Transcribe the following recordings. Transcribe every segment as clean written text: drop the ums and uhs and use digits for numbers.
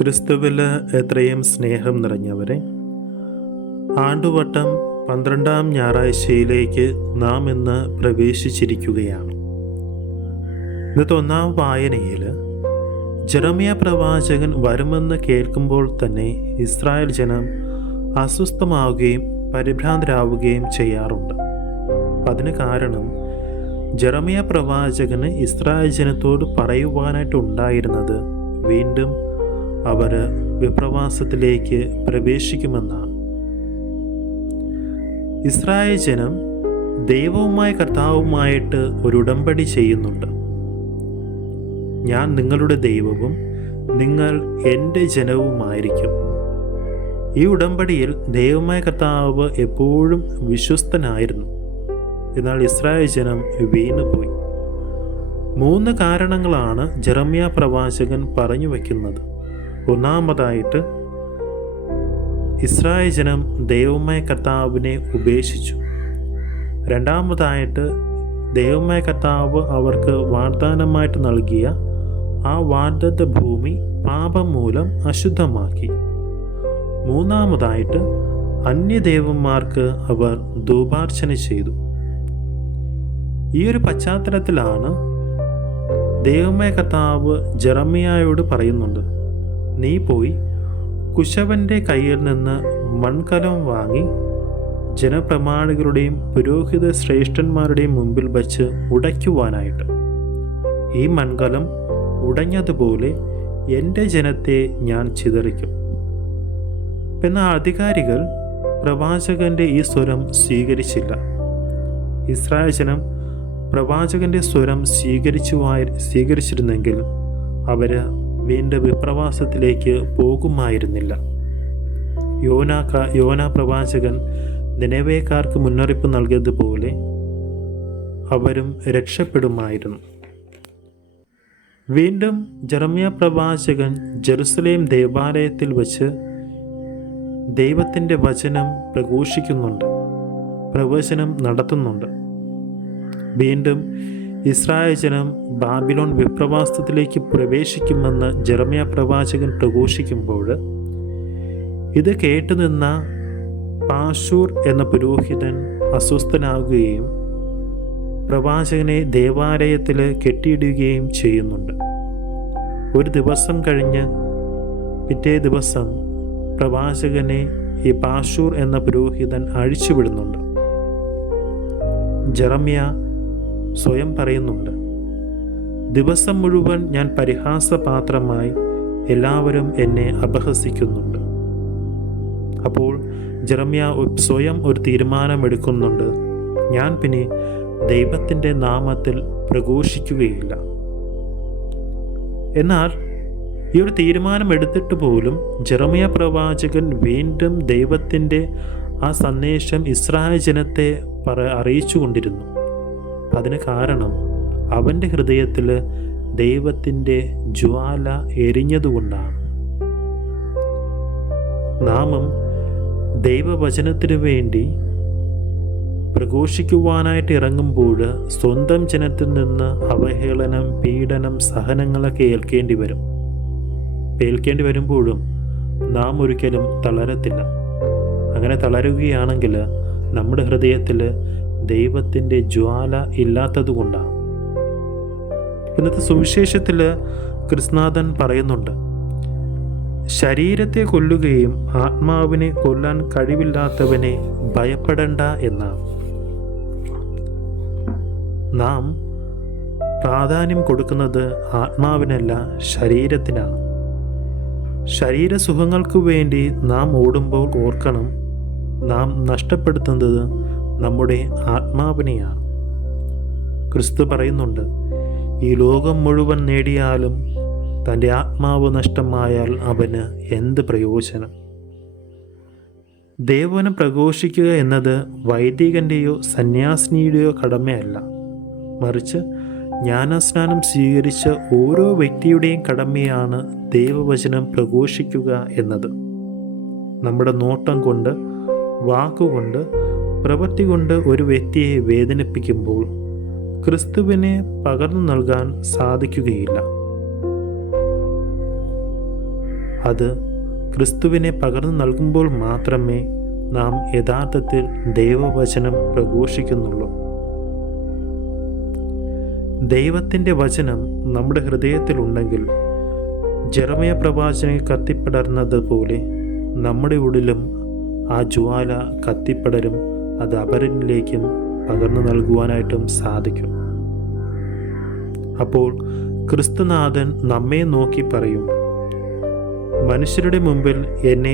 ക്രിസ്തുവിൽ എത്രയും സ്നേഹം നിറഞ്ഞവരെ, ആണ്ടുവട്ടം 12-ാം ഞായറാഴ്ചയിലേക്ക് നാം ഇന്ന് പ്രവേശിച്ചിരിക്കുകയാണ്. ഇന്നത്തെ ഒന്നാം വായനയിൽ ജെറമ്യാ പ്രവാചകൻ വരുമെന്ന് കേൾക്കുമ്പോൾ തന്നെ ഇസ്രായേൽ ജനം അസ്വസ്ഥമാവുകയും പരിഭ്രാന്തരാവുകയും ചെയ്യാറുണ്ട്. അതിന് കാരണം ജെറമ്യാ പ്രവാചകന് ഇസ്രായേൽ ജനത്തോട് പറയുവാനായിട്ടുണ്ടായിരുന്നത് വീണ്ടും അവർ വിപ്രവാസത്തിലേക്ക് പ്രവേശിക്കുമെന്നാണ്. ഇസ്രായേൽ ജനം ദൈവവുമായ കർത്താവുമായിട്ട് ഒരു ഉടമ്പടി ചെയ്യുന്നുണ്ട്. ഞാൻ നിങ്ങളുടെ ദൈവവും നിങ്ങൾ എൻ്റെ ജനവുമായിരിക്കും. ഈ ഉടമ്പടിയിൽ ദൈവമായ കർത്താവ് എപ്പോഴും വിശ്വസ്തനായിരുന്നു. എന്നാൽ ഇസ്രായേൽ ജനം വീണുപോയി. 3 കാരണങ്ങളാണ് ജെറമ്യാ പ്രവാചകൻ പറഞ്ഞു വയ്ക്കുന്നത്. ഒന്നാമതായിട്ട്, ഇസ്രായേൽ ജനം ദൈവമായ കർത്താവിനെ ഉപേക്ഷിച്ചു. രണ്ടാമതായിട്ട്, ദൈവമായ കർത്താവ് അവർക്ക് വാഗ്ദാനമായിട്ട് നൽകിയ ആ വാഗ്ദത്ത ഭൂമി പാപം മൂലം അശുദ്ധമാക്കി. മൂന്നാമതായിട്ട്, അന്യദേവന്മാർക്ക് അവർ ധൂപാർച്ചന ചെയ്തു. ഈ ഒരു പശ്ചാത്തലത്തിലാണ് ദൈവമായ കർത്താവ് ജെറമ്യായോട് പറയുന്നുണ്ട്, നീ പോയി കുശവൻ്റെ കയ്യിൽ നിന്ന് മൺകലം വാങ്ങി ജനപ്രമാണികളുടെയും പുരോഹിത ശ്രേഷ്ഠന്മാരുടെയും മുമ്പിൽ വച്ച് ഉടയ്ക്കുവാനായിട്ട്. ഈ മൺകലം ഉടഞ്ഞതുപോലെ എൻ്റെ ജനത്തെ ഞാൻ ചിതറിക്കും. എന്നാൽ അധികാരികൾ പ്രവാചകൻ്റെ ഈ സ്വരം സ്വീകരിച്ചില്ല. ഇസ്രായേൽ ജനം പ്രവാചകൻ്റെ സ്വരം സ്വീകരിച്ചിരുന്നെങ്കിൽ അവർ വീണ്ടും വിപ്രവാസത്തിലേക്ക് പോകുമായിരുന്നില്ല. യോനാ പ്രവാചകൻ നിനവേക്കാർക്ക് മുന്നറിയിപ്പ് നൽകിയതുപോലെ അവരും രക്ഷപ്പെടുമായിരുന്നു. വീണ്ടും ജെറമ്യാ പ്രവാചകൻ ജെറുസലേം ദേവാലയത്തിൽ വച്ച് ദൈവത്തിൻ്റെ വചനം പ്രഘോഷിക്കുന്നുണ്ട്, പ്രവചനം നടത്തുന്നുണ്ട്. വീണ്ടും ഇസ്രായേൽ ജനം ബാബിലോൺ വിപ്രവാസത്തിലേക്ക് പ്രവേശിക്കുമെന്ന് ജെറമ്യാ പ്രവാചകൻ പ്രഘോഷിക്കുമ്പോൾ ഇത് കേട്ടുനിന്ന പാശൂർ എന്ന പുരോഹിതൻ അസ്വസ്ഥനാകുകയും പ്രവാചകനെ ദേവാലയത്തിൽ കെട്ടിയിടുകയും ചെയ്യുന്നുണ്ട്. ഒരു ദിവസം കഴിഞ്ഞ് പിറ്റേ ദിവസം പ്രവാചകനെ ഈ പാശൂർ എന്ന പുരോഹിതൻ അഴിച്ചുവിടുന്നുണ്ട്. ജെറമ്യാ സ്വയം പറയുന്നുണ്ട്, ദിവസം മുഴുവൻ ഞാൻ പരിഹാസപാത്രമായി, എല്ലാവരും എന്നെ അപഹസിക്കുന്നുണ്ട്. അപ്പോൾ ജെറമ്യാ സ്വയം ഒരു തീരുമാനമെടുക്കുന്നുണ്ട്, ഞാൻ പിന്നെ ദൈവത്തിൻ്റെ നാമത്തിൽ പ്രഘോഷിക്കുകയില്ല. എന്നാൽ ഈ ഒരു തീരുമാനമെടുത്തിട്ട് പോലും ജെറമ്യാ പ്രവാചകൻ വീണ്ടും ദൈവത്തിൻ്റെ ആ സന്ദേശം ഇസ്രായേൽ ജനത്തെ അറിയിച്ചു കൊണ്ടിരുന്നു. അതിന് കാരണം അവൻ്റെ ഹൃദയത്തിൽ ദൈവത്തിൻ്റെ ജ്വാല എരിഞ്ഞതുകൊണ്ടാണ്. നാമും ദൈവവചനത്തിനു വേണ്ടി പ്രഘോഷിക്കുവാനായിട്ട് ഇറങ്ങുമ്പോൾ സ്വന്തം ജനത്തിൽ നിന്ന് അവഹേളനം, പീഡനം, സഹനങ്ങളൊക്കെ ഏൽക്കേണ്ടി വരുമ്പോഴും നാം ഒരിക്കലും തളരത്തില്ല. അങ്ങനെ തളരുകയാണെങ്കിൽ നമ്മുടെ ഹൃദയത്തിൽ ദൈവത്തിൻ്റെ ജ്വാല ഇല്ലാത്തതുകൊണ്ടാണ്. ഇന്നത്തെ സുവിശേഷത്തിൽ ക്രിസ്തുനാഥൻ പറയുന്നുണ്ട്, ശരീരത്തെ കൊല്ലുകയും ആത്മാവിനെ കൊല്ലാൻ കഴിവില്ലാത്തവനെ ഭയപ്പെടേണ്ട എന്നാണ്. നാം പ്രാധാന്യം കൊടുക്കുന്നത് ആത്മാവിനല്ല, ശരീരത്തിനാണ്. ശരീരസുഖങ്ങൾക്ക് വേണ്ടി നാം ഓടുമ്പോൾ ഓർക്കണം, നാം നഷ്ടപ്പെടുത്തുന്നത് നമ്മുടെ ആത്മാവിനെയാണ്. ക്രിസ്തു പറയുന്നുണ്ട്, ഈ ലോകം മുഴുവൻ നേടിയാലും തൻ്റെ ആത്മാവ് നഷ്ടമായാൽ അവന് എന്ത് പ്രയോജനം? ദൈവവചനം പ്രഘോഷിക്കുക എന്നത് വൈദികൻ്റെയോ സന്യാസിനിയുടെയോ കടമയല്ല, മറിച്ച് ജ്ഞാനസ്നാനം സ്വീകരിച്ച ഓരോ വ്യക്തിയുടെയും കടമയാണ് ദൈവവചനം പ്രഘോഷിക്കുക എന്നത്. നമ്മുടെ നോട്ടം കൊണ്ട്, വാക്കുകൊണ്ട്, പ്രവൃത്തി കൊണ്ട് ഒരു വ്യക്തിയെ വേദനിപ്പിക്കുമ്പോൾ ക്രിസ്തുവിനെ പകർന്നു നൽകാൻ സാധിക്കുകയില്ല. അത് ക്രിസ്തുവിനെ പകർന്നു നൽകുമ്പോൾ മാത്രമേ നാം യഥാർത്ഥത്തിൽ ദൈവവചനം പ്രഘോഷിക്കുന്നുള്ളൂ. ദൈവത്തിൻ്റെ വചനം നമ്മുടെ ഹൃദയത്തിലുണ്ടെങ്കിൽ ജെറമ്യ പ്രവാചകൻ കത്തിപ്പടർന്നതുപോലെ നമ്മുടെ ഉള്ളിലും ആ ജ്വാല കത്തിപ്പടരും. അത് അപരനിലേക്കും പകർന്നു നൽകുവാനായിട്ടും സാധിക്കും. അപ്പോൾ ക്രിസ്തുനാഥൻ നമ്മെ നോക്കി പറയും, മനുഷ്യരുടെ മുമ്പിൽ എന്നെ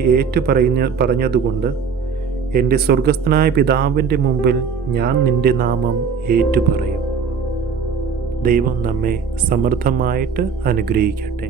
പറഞ്ഞതുകൊണ്ട് എൻ്റെ സ്വർഗസ്ഥനായ പിതാവിൻ്റെ മുമ്പിൽ ഞാൻ നിൻ്റെ നാമം ഏറ്റുപറയും. ദൈവം നമ്മെ സമൃദ്ധമായിട്ട് അനുഗ്രഹിക്കട്ടെ.